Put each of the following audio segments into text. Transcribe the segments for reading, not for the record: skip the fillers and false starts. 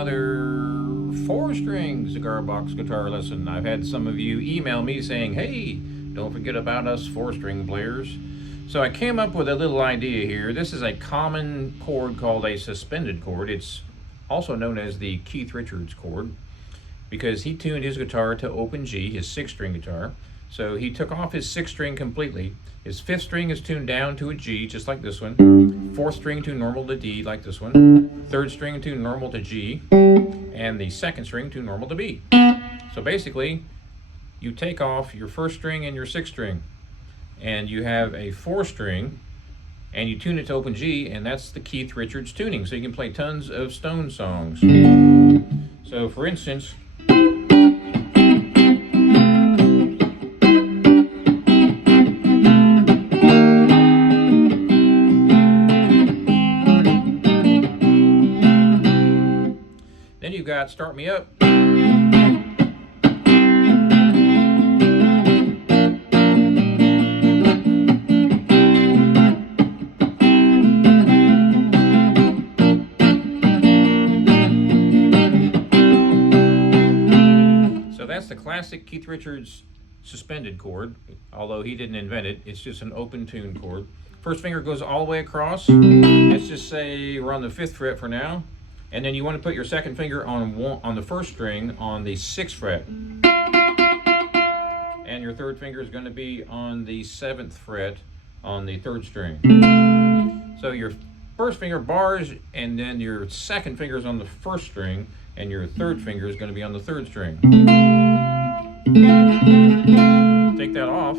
another 4-string cigar box guitar lesson. I've had some of you email me saying, hey, don't forget about us 4-string players. So I came up with a little idea here. This is a common chord called a suspended chord. It's also known as the Keith Richards chord because he tuned his guitar to open G, his 6-string guitar. So he took off his 6th string completely. His 5th string is tuned down to a G, just like this one. 4th string tuned normal to D, like this one. 3rd string tuned normal to G. And the 2nd string tuned normal to B. So basically, you take off your 1st string and your 6th string, and you have a 4th string, and you tune it to open G, and that's the Keith Richards tuning. So you can play tons of Stone songs. So for instance, then you've got Start Me Up. So that's the classic Keith Richards suspended chord, although he didn't invent it. It's just an open tune chord. First finger goes all the way across. Let's just say we're on the 5th fret for now. And then you want to put your 2nd finger on the 1st string on the 6th fret. And your 3rd finger is going to be on the 7th fret on the 3rd string. So your 1st finger bars, and then your 2nd finger is on the 1st string, and your 3rd finger is going to be on the 3rd string. Take that off.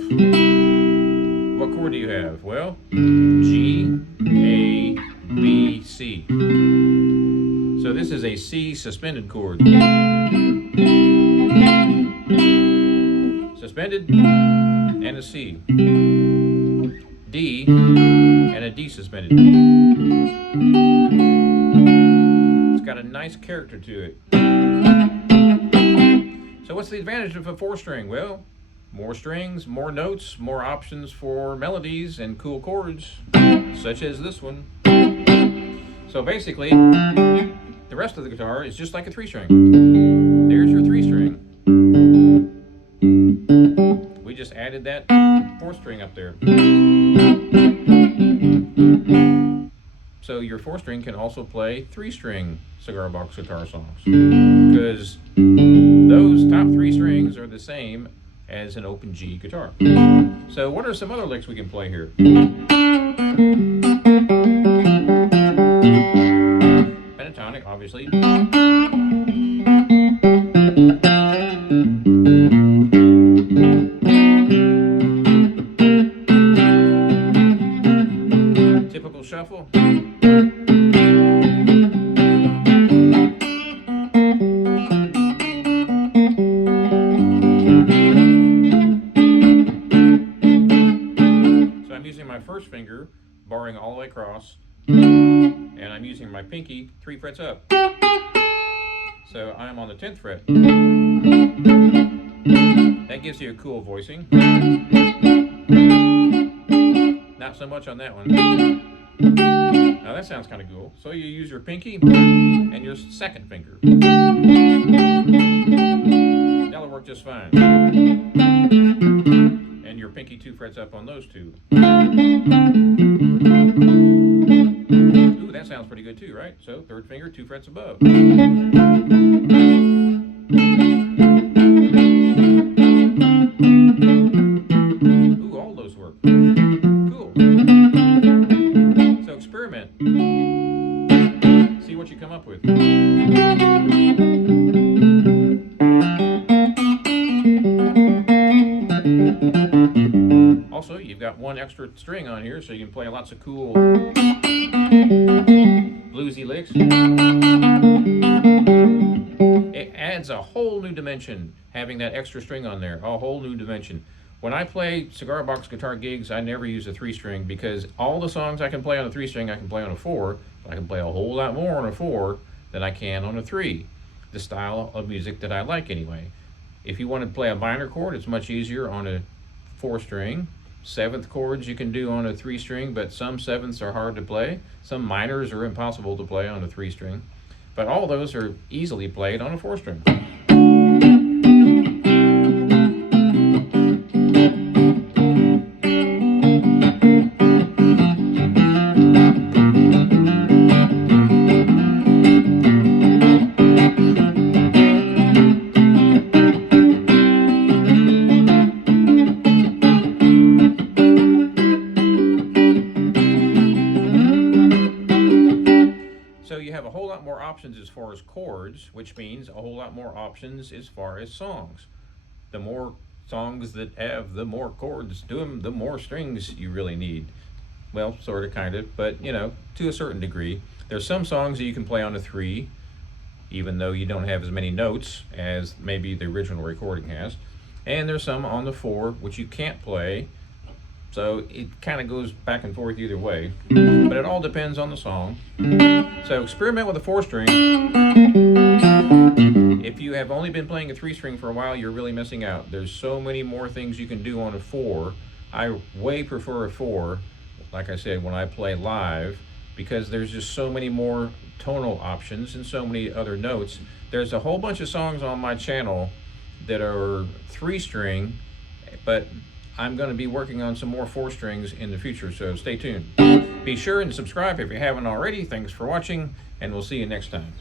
What chord do you have? Well, G, A, B, C. So this is a C suspended chord. Suspended and a C. D and a D suspended. It's got a nice character to it. So what's the advantage of a 4-string? Well, more strings, more notes, more options for melodies and cool chords, such as this one. So basically, the rest of the guitar is just like a 3-string. There's your 3-string. We just added that 4th string up there. So your 4th string can also play 3-string cigar box guitar songs, because those top 3 strings are the same as an open G guitar. So what are some other licks we can play here? Pentatonic, obviously. Typical shuffle. So I'm using my 1st finger, barring all the way across, and I'm using my pinky 3 frets up. So I'm on the 10th fret. That gives you a cool voicing. Not so much on that one. Now that sounds kind of cool. So you use your pinky and your 2nd finger. That'll work just fine. And your pinky 2 frets up on those 2. Ooh, that sounds pretty good too, right? So 3rd finger, 2 frets above. Ooh, all those work. Cool. So experiment. See what you come up with. Also, you've got 1 extra string on here, so you can play lots of cool bluesy licks. It adds a whole new dimension having that extra string on there, a whole new dimension. When I play cigar box guitar gigs, I never use a 3-string because all the songs I can play on a 3-string, I can play on a 4, but I can play a whole lot more on a 4 than I can on a 3. The style of music that I like anyway. If you want to play a minor chord, it's much easier on a 4-string. 7th chords you can do on a 3-string, but some 7ths are hard to play. Some minors are impossible to play on a 3-string. But all those are easily played on a 4-string. So you have a whole lot more options as far as chords, which means a whole lot more options as far as songs. The more songs that have the more chords to them, the more strings you really need. Well, sort of, kind of, but you know, to a certain degree. There's some songs that you can play on a 3, even though you don't have as many notes as maybe the original recording has. And there's some on the 4 which you can't play, so it kind of goes back and forth either way. But it all depends on the song. So experiment with a 4-string. If you have only been playing a 3-string for a while, you're really missing out. There's so many more things you can do on a 4. I way prefer a 4, like I said, when I play live, because there's just so many more tonal options and so many other notes. There's a whole bunch of songs on my channel that are 3-string, but I'm going to be working on some more 4-strings in the future, so stay tuned. Be sure and subscribe if you haven't already. Thanks for watching, and we'll see you next time.